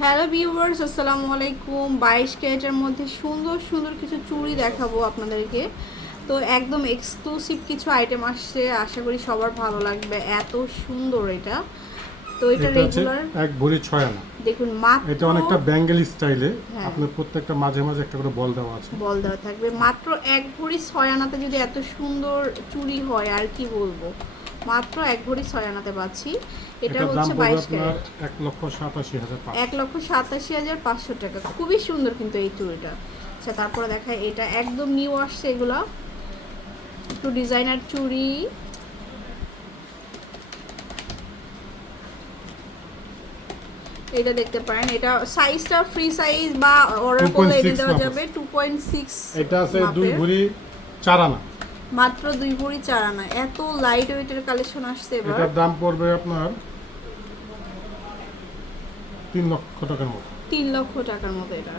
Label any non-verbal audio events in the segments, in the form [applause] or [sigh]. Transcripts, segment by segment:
Hello viewers আসসালামু আলাইকুম বাইশ ক্যারেটের মধ্যে সুন্দর সুন্দর কিছু চুড়ি দেখাবো আপনাদেরকে। তো একদম এক্সক্লুসিভ কিছু আইটেম আসছে। আশা করি সবার ভালো লাগবে। এত সুন্দর এটা। তো এটা রেগুলার এক ভরি ছয় আনা দেখুন মাত্র এটা অনেকটা বেঙ্গলি স্টাইলে হ্যাঁ। আপনার প্রত্যেকটা মাঝে মাঝে একটা করে বল দেওয়া আছে। বল দেওয়া থাকবে। মাত্র এক ভরি ছয় আনাতে যদি এত সুন্দর চুড়ি হয় আর কি বলব? মাত্র এক ভরি ছয় আনাতে পাচ্ছি। এটা হচ্ছে বাইশ ক্যারেট। এক লক্ষ সাতাশি হাজার এক লক্ষ সাতাশি হাজার পাঁচশো টাকা। খুবই সুন্দর কিন্তু এই চুড়িটা। আচ্ছা তারপরে দেখায় এটা একদম নিউ আসছে এগুলো। একটু ডিজাইনার চুড়ি। এটা দেখতে পারেন এটা সাইজটা ফ্রি সাইজ বা অর্ডার করলে এটা দেওয়া যাবে টু পয়েন্ট সিক্স এটা আছে দুই ভরি চার আনা। মাত্র দুই ভরি চার আনা। এত লাইট ওয়েটের কালেকশন আসছে এবার। এটার দাম পড়বে আপনার তিন লক্ষ টাকার মতো। তিন লক্ষ টাকার মতো এটা।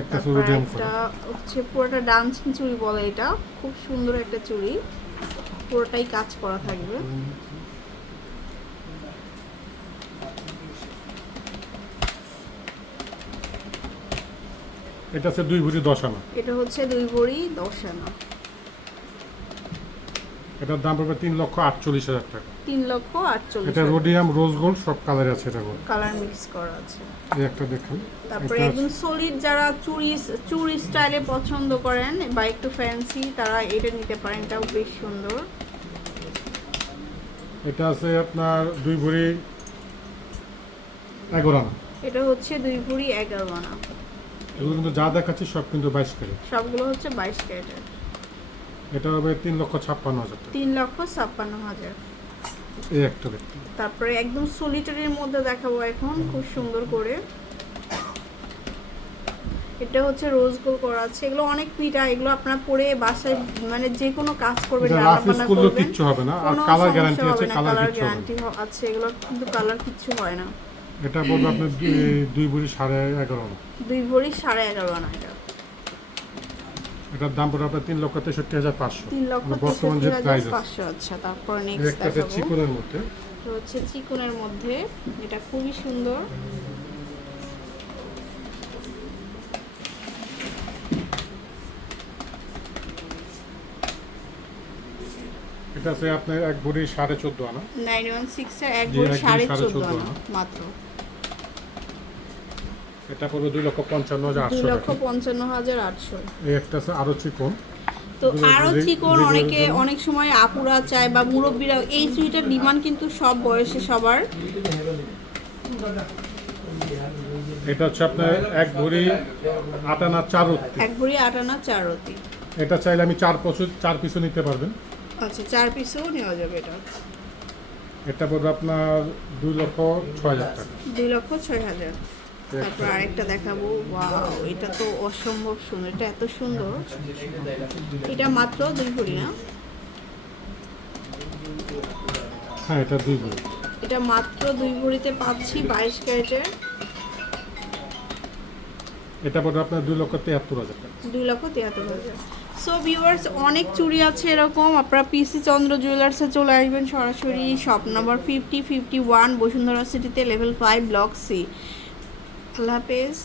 একটা রোডিয়াম একটা হচ্ছে পুরোটা ডান্সিং চুড়ি বলে এটা। খুব সুন্দর একটা চুড়ি। পুরোটাই কাজ করা থাকবে। এটা আছে দুই ভরি দশ আনা। এটা হচ্ছে দুই ভরি দশ আনা। এটার দাম পড়বে তিন লক্ষ আটচল্লিশ হাজার টাকা। তিন লক্ষ আটচল্লিশ এটা রোডিয়াম রোজ গোল্ড সব কালার আছে এটা করে কালার মিক্স করা আছে। এই একটা দেখুন। তারপরে একদম সলিড যারা চুড়ি চুড়ি স্টাইলে পছন্দ করেন বা একটু ফ্যান্সি তারা এটা নিতে পারেন এটাও বেশ সুন্দর। এটা আছে আপনার দুই ভরি এগারো আনা। এটা হচ্ছে দুই ভরি এগারো আনা। এগুলো কিন্তু যা দেখাচ্ছি সব কিন্তু বাইশ করে সবগুলো হচ্ছে বাইশ ক্যারেটের। এটা হবে তিন লক্ষ ছাপ্পান্ন হাজার তিন লক্ষ ছাপ্পান্ন হাজার। এই একটা তারপরে একদম সলিটারির মধ্যে দেখাবো এখন খুব সুন্দর করে। এটা হচ্ছে রোজ গোল করা আছে। এগুলো অনেক পিঠা এগুলো আপনারা পরে বাসায় মানে যে কোনো কাজ করবেন এটা রান্না রাফ বান্না করলেও করবেন কিচ্ছু হবে না। আর কালার গ্যারান্টি আছে কালার। গ্যারান্টি আছে। এগুলো কিন্তু কালার কিচ্ছু হয় না। এটা বলব আপনার [clears throat] দুই- ভরি সাড়ে এগারো আনা। দুই ভরি সাড়ে এগারো আনা এটা। এটার দাম পড়বে আপনার তিন লক্ষ তেষট্টি হাজার পাঁচশো। তিন লক্ষ মানে বর্তমান যে প্রাইস পাঁচশো আচ্ছা তারপরে নেক্সট একটা চিকনের মধ্যে। তো হচ্ছে চিকনের মধ্যে এটা খুবই সুন্দর। এটা আছে আপনার এক ভরি সাড়ে চোদ্দ আনা। নাইন ওয়ান সিক্স এক ভরি সাড়ে চোদ্দ আনা। মাত্র। এটা পড়বে দুই লক্ষ পঞ্চান্ন হাজার দুই আটশো লক্ষ টাকা পঞ্চান্ন হাজার আটশো। এই একটা আছে আরও চিকন। তো আরও চিকন অনেকে অনেক সময় আপুরা চায় বা মুরব্বীরা এই চুড়িটার ডিমান্ড কিন্তু সব বয়সে সবার। এটা হচ্ছে আপনার এক ভরি আট আনা চার রত্তি। এক ভরি আট আনা চার রতি এটা চাইলে আমি চার বছর চার পিসও নিতে পারবেন। আচ্ছা চার পিসেও নেওয়া যাবে এটা। এটা পড়বে আপনার দুই লক্ষ ছয় হাজার টাকা। দুই লক্ষ ছয় হাজার। তারপর আরেকটা দেখাবো। ওয়াও এটা তো অসম্ভব সুন্দর এটা এত সুন্দর। এটা মাত্র দুই ভরি না? হ্যাঁ এটা দুই ভরি। এটা মাত্র দুই ভরিতে পাচ্ছি বাইশ ক্যারেটের। এটা পড়বে আপনার দুই লক্ষ তিয়াত্তর হাজার টাকা। দুই লক্ষ তিয়াত্তর হাজার। সো ভিউয়ার্স অনেক চুরি আছে এরকম। আপনারা পিসি চন্দ্র জুয়েলার্সে চলে আসবেন সরাসরি। Shop number fifty fifty one Bashundhara সিটিতে লেভেল ফাইভ ব্লক সি আল্লাহ হাফেজ।